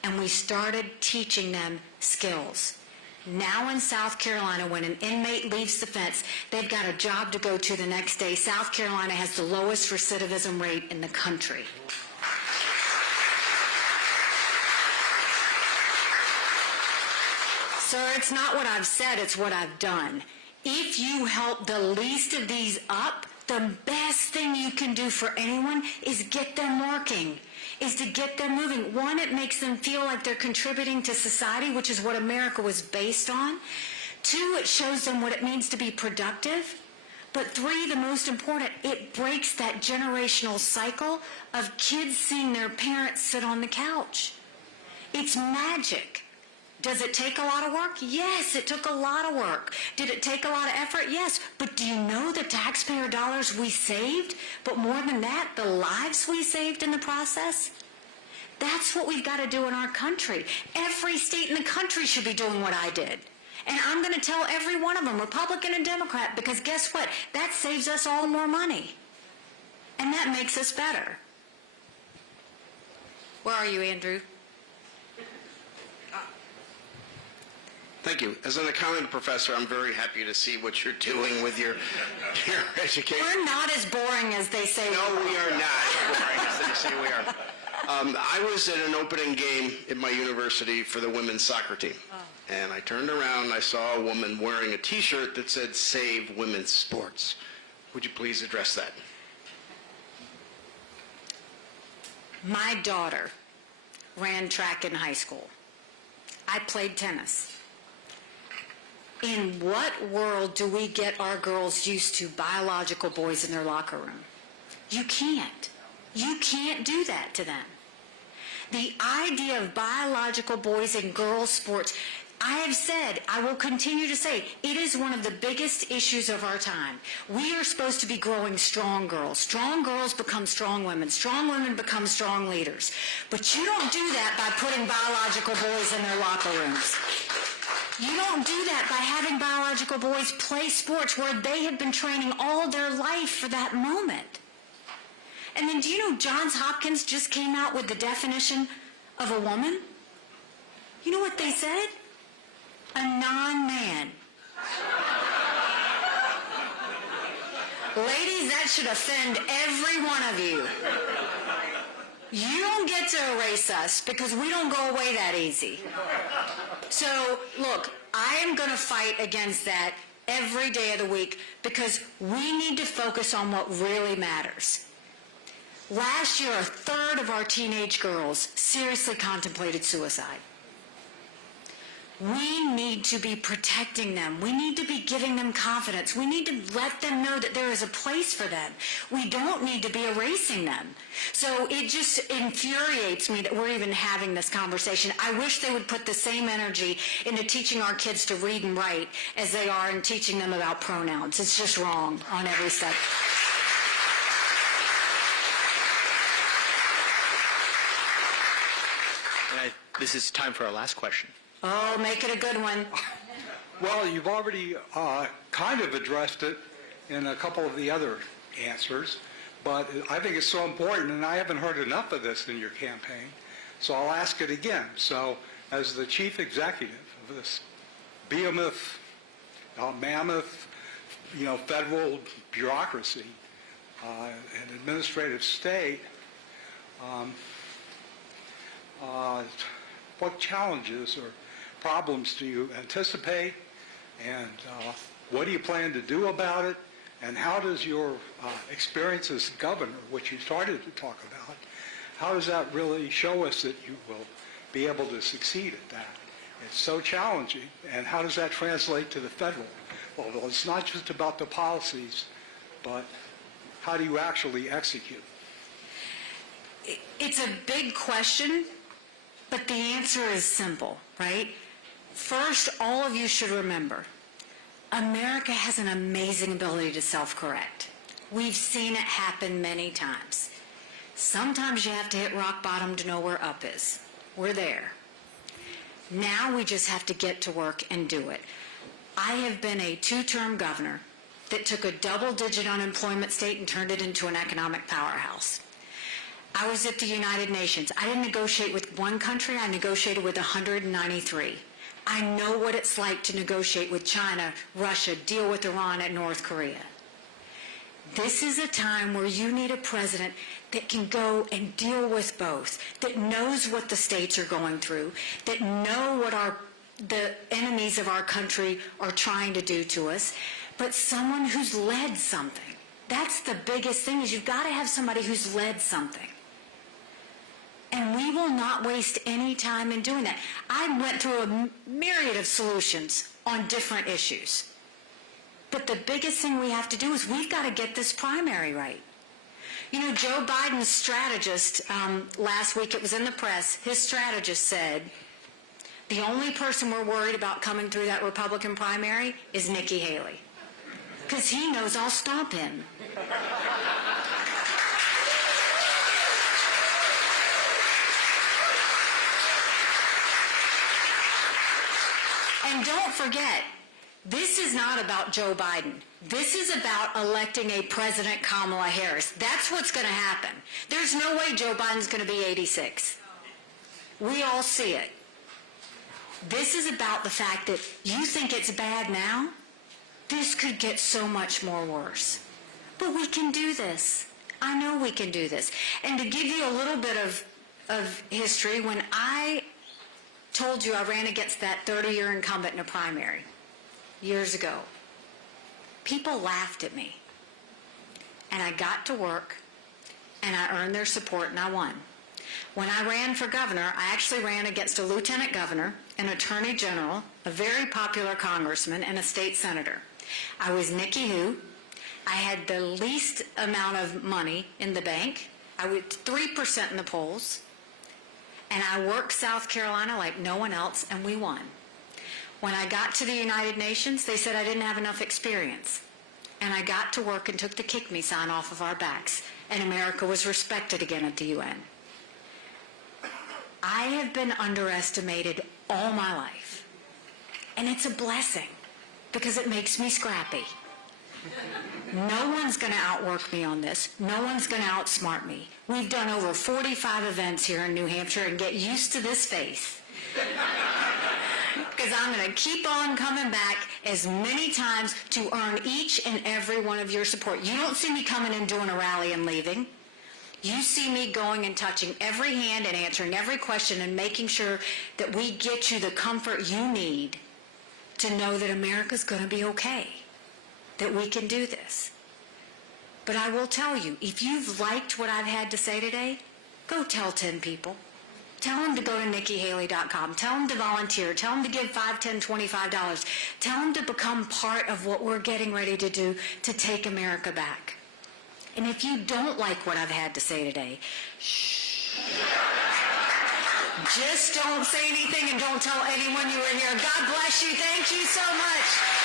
and we started teaching them skills. Now in South Carolina, when an inmate leaves the fence, they've got a job to go to the next day. South Carolina has the lowest recidivism rate in the country. Sir, it's not what I've said, it's what I've done. If you help the least of these up, the best thing you can do for anyone is get them working, is to get them moving. One, it makes them feel like they're contributing to society, which is what America was based on. Two, it shows them what it means to be productive. But three, the most important, it breaks that generational cycle of kids seeing their parents sit on the couch. It's magic. Does it take a lot of work? Yes, it took a lot of work. Did it take a lot of effort? Yes. But do you know the taxpayer dollars we saved? But more than that, the lives we saved in the process? That's what we've got to do in our country. Every state in the country should be doing what I did. And I'm going to tell every one of them, Republican and Democrat, because guess what? That saves us all more money. And that makes us better. Where are you, Andrew? Thank you. As an accounting professor, I'm very happy to see what you're doing with your education. We're not as boring as they say. No, we are not as boring as they say we are. I was at an opening game at my university for the women's soccer team. And I turned around and I saw a woman wearing a T-shirt that said, "Save Women's Sports." Would you please address that? My daughter ran track in high school. I played tennis. In what world do we get our girls used to biological boys in their locker room? You can't. You can't do that to them. The idea of biological boys and girls sports, I have said, I will continue to say, it is one of the biggest issues of our time. We are supposed to be growing strong girls. Strong girls become strong women. Strong women become strong leaders. But you don't do that by putting biological boys in their locker rooms. You don't do that by having biological boys play sports where they have been training all their life for that moment. And then do you know Johns Hopkins just came out with the definition of a woman? You know what they said? A non-man. Ladies, that should offend every one of you. You don't get to erase us because we don't go away that easy. So, look, I am going to fight against that every day of the week because we need to focus on what really matters. Last year, a third of our teenage girls seriously contemplated suicide. We need to be protecting them. We need to be giving them confidence. We need to let them know that there is a place for them. We don't need to be erasing them. So it just infuriates me that we're even having this conversation. I wish they would put the same energy into teaching our kids to read and write as they are in teaching them about pronouns. It's just wrong on every step. This is time for our last question. Oh, make it a good one. Well, you've already kind of addressed it in a couple of the other answers, but I think it's so important, and I haven't heard enough of this in your campaign, so I'll ask it again. So, as the chief executive of this behemoth, mammoth, federal bureaucracy and administrative state, what challenges or problems do you anticipate, and what do you plan to do about it, and how does your experience as governor, which you started to talk about, how does that really show us that you will be able to succeed at that? It's so challenging, and how does that translate to the federal? Well, it's not just about the policies, but how do you actually execute? It's a big question, but the answer is simple, right? First, all of you should remember, America has an amazing ability to self-correct. We've seen it happen many times. Sometimes you have to hit rock bottom to know where up is. We're there. Now we just have to get to work and do it. I have been a two-term governor that took a double-digit unemployment state and turned it into an economic powerhouse. I was at the United Nations. I didn't negotiate with one country, I negotiated with 193. I know what it's like to negotiate with China, Russia, deal with Iran and North Korea. This is a time where you need a president that can go and deal with both, that knows what the states are going through, that know what the enemies of our country are trying to do to us, but someone who's led something. That's the biggest thing, is you've got to have somebody who's led something. And we will not waste any time in doing that. I went through a myriad of solutions on different issues. But the biggest thing we have to do is we've got to get this primary right. Joe Biden's strategist, last week it was in the press, his strategist said, the only person we're worried about coming through that Republican primary is Nikki Haley. Because he knows I'll stomp him. And don't forget, this is not about Joe Biden. This is about electing a President Kamala Harris. That's what's going to happen. There's no way Joe Biden's going to be 86. We all see it. This is about the fact that you think it's bad now. This could get so much more worse. But we can do this. I know we can do this. And to give you a little bit of history, when I told you I ran against that 30-year incumbent in a primary years ago, people laughed at me. And I got to work, and I earned their support, and I won. When I ran for governor, I actually ran against a lieutenant governor, an attorney general, a very popular congressman, and a state senator. I was Nikki Who. I had the least amount of money in the bank. I was 3% in the polls. And I worked South Carolina like no one else, and we won. When I got to the United Nations, they said I didn't have enough experience. And I got to work and took the kick me sign off of our backs, and America was respected again at the UN. I have been underestimated all my life. And it's a blessing, because it makes me scrappy. No one's going to outwork me on this. No one's going to outsmart me. We've done over 45 events here in New Hampshire, and get used to this face. because I'm going to keep on coming back as many times to earn each and every one of your support. You don't see me coming and doing a rally and leaving. You see me going and touching every hand and answering every question and making sure that we get you the comfort you need to know that America's going to be okay, that we can do this. But I will tell you, if you've liked what I've had to say today, go tell 10 people. Tell them to go to NikkiHaley.com. Tell them to volunteer. Tell them to give $5, $10, $25. Tell them to become part of what we're getting ready to do to take America back. And if you don't like what I've had to say today, shh. Just don't say anything and don't tell anyone you were here. God bless you. Thank you so much.